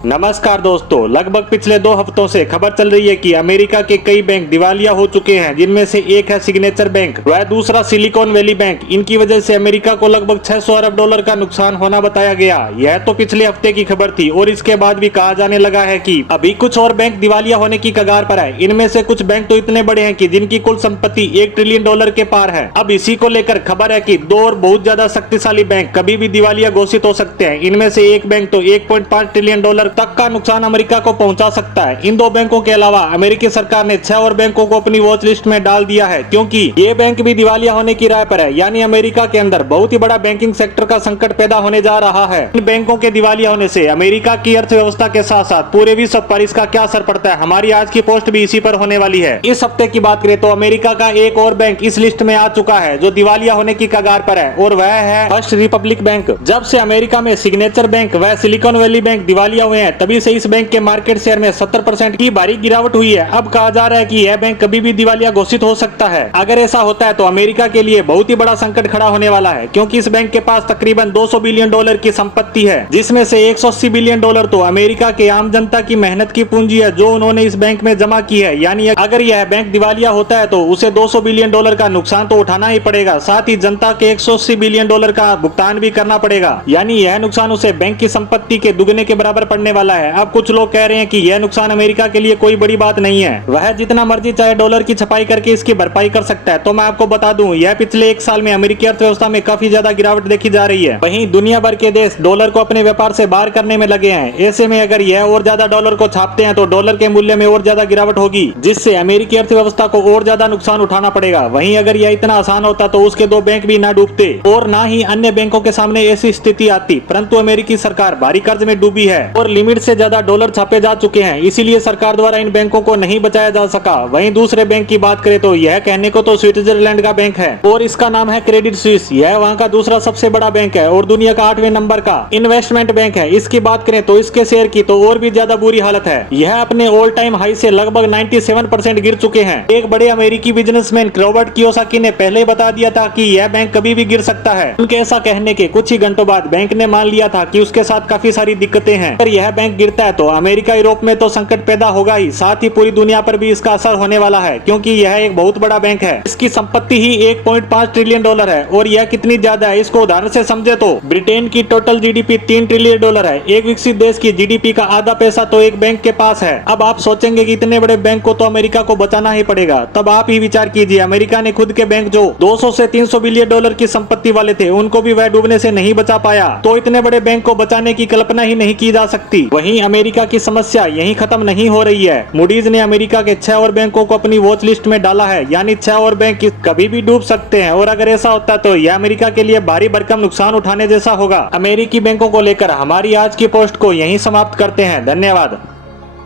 नमस्कार दोस्तों, लगभग पिछले 2 हफ्तों से खबर चल रही है कि अमेरिका के कई बैंक दिवालिया हो चुके हैं, जिनमें से एक है सिग्नेचर बैंक, वह दूसरा सिलिकॉन वैली बैंक। इनकी वजह से अमेरिका को लगभग 600 अरब डॉलर का नुकसान होना बताया गया। यह तो पिछले हफ्ते की खबर थी और इसके बाद भी कहा जाने लगा है कि अभी कुछ और बैंक दिवालिया होने की कगार पर है। इनमें से कुछ बैंक तो इतने बड़े हैं कि जिनकी कुल संपत्ति $1 ट्रिलियन के पार है। अब इसी को लेकर खबर है कि 2 और बहुत ज्यादा शक्तिशाली बैंक कभी भी दिवालिया घोषित हो सकते हैं। इनमें से एक बैंक तो $1.5 ट्रिलियन तक का नुकसान अमेरिका को पहुंचा सकता है। इन 2 बैंकों के अलावा अमेरिकी सरकार ने 6 और बैंकों को अपनी वॉच लिस्ट में डाल दिया है, क्योंकि ये बैंक भी दिवालिया होने की राह पर है। यानी अमेरिका के अंदर बहुत ही बड़ा बैंकिंग सेक्टर का संकट पैदा होने जा रहा है। इन बैंकों के दिवालिया होने से अमेरिका की अर्थव्यवस्था के साथ साथ पूरे विश्व पर इसका क्या असर पड़ता है, हमारी आज की पोस्ट भी इसी पर होने वाली है। इस हफ्ते की बात करें तो अमेरिका का एक और बैंक इस लिस्ट में आ चुका है जो दिवालिया होने की कगार पर है, और वह है फर्स्ट रिपब्लिक बैंक। जब से अमेरिका में सिग्नेचर बैंक व सिलिकॉन वैली बैंक दिवालिया हुए हैं, तभी से इस बैंक के मार्केट शेयर में 70% की भारी गिरावट हुई है। अब कहा जा रहा है कि यह बैंक कभी भी दिवालिया घोषित हो सकता है। अगर ऐसा होता है तो अमेरिका के लिए बहुत ही बड़ा संकट खड़ा होने वाला है, क्योंकि इस बैंक के पास तकरीबन $200 बिलियन की संपत्ति है, जिसमें से $180 बिलियन तो अमेरिका के आम जनता की मेहनत की पूंजी है जो उन्होंने इस बैंक में जमा की है। यानी अगर यह बैंक दिवालिया होता है तो उसे $200 बिलियन का नुकसान तो उठाना ही पड़ेगा, साथ ही जनता के $180 बिलियन का भुगतान भी करना पड़ेगा। यानी यह नुकसान उसे बैंक की संपत्ति के दुगने के बराबर पड़ने वाला है। अब कुछ लोग कह रहे हैं कि यह नुकसान अमेरिका के लिए कोई बड़ी बात नहीं है, वह जितना मर्जी चाहे डॉलर की छपाई करके इसकी भरपाई कर सकता है। तो मैं आपको बता दूं, यह पिछले 1 साल में अमेरिकी अर्थव्यवस्था में काफी ज्यादा गिरावट देखी जा रही है। वहीं दुनिया भर के देश डॉलर को अपने व्यापार से बाहर करने में लगे हैं। ऐसे में अगर यह और ज्यादा डॉलर को छापते हैं तो डॉलर के मूल्य में और ज्यादा गिरावट होगी, जिससे अमेरिकी अर्थव्यवस्था को और ज्यादा नुकसान उठाना पड़ेगा। वहीं अगर यह इतना आसान होता तो उसके 2 बैंक भी ना डूबते और ना ही अन्य बैंकों के सामने ऐसी स्थिति आती, परंतु अमेरिकी सरकार भारी कर्ज में डूबी है और लिमिट से ज्यादा डॉलर छापे जा चुके हैं, इसीलिए सरकार द्वारा इन बैंकों को नहीं बचाया जा सका। वहीं दूसरे बैंक की बात करें तो यह कहने को तो स्विट्जरलैंड का बैंक है और इसका नाम है क्रेडिट स्विस। यह वहां का दूसरा सबसे बड़ा बैंक है और दुनिया का 8वें नंबर का इन्वेस्टमेंट बैंक है। इसकी बात करें तो इसके शेयर की तो और भी ज्यादा बुरी हालत है। यह अपने ऑल टाइम हाई से लगभग 97% गिर चुके हैं। एक बड़े अमेरिकी बिजनेसमैन रॉबर्ट कियोसाकी ने पहले ही बता दिया था कि यह बैंक कभी भी गिर सकता है। उनके ऐसा कहने के कुछ ही घंटों बाद बैंक ने मान लिया था कि उसके साथ काफी सारी दिक्कतें हैं। अगर यह बैंक गिरता है तो अमेरिका यूरोप में तो संकट पैदा होगा ही, साथ ही पूरी दुनिया पर भी इसका असर होने वाला है, क्योंकि यह एक बहुत बड़ा बैंक है। इसकी संपत्ति ही $1.5 ट्रिलियन है और यह कितनी ज्यादा है इसको उदाहरण से समझे तो ब्रिटेन की टोटल जीडीपी $3 ट्रिलियन है। एक विकसित देश की जीडीपी का आधा पैसा तो एक बैंक के पास है। अब आप सोचेंगे कि इतने बड़े बैंक को तो अमेरिका को बचाना ही पड़ेगा, तब आप ही विचार कीजिए, अमेरिका ने खुद के बैंक जो $200 से $300 बिलियन की संपत्ति वाले थे, उनको भी वह डूबने से नहीं बचा पाया, तो इतने बड़े बैंक को बचाने की कल्पना ही नहीं की जा सकती। वहीं अमेरिका की समस्या यहीं खत्म नहीं हो रही है। मूडीज ने अमेरिका के 6 और बैंकों को अपनी वॉच लिस्ट में डाला है, यानी 6 और बैंक कभी भी डूब सकते हैं। और अगर ऐसा होता तो यह अमेरिका के लिए भारी भरकम नुकसान उठाने जैसा होगा। अमेरिकी बैंकों को लेकर हमारी आज की पोस्ट को यहीं समाप्त करते हैं। धन्यवाद।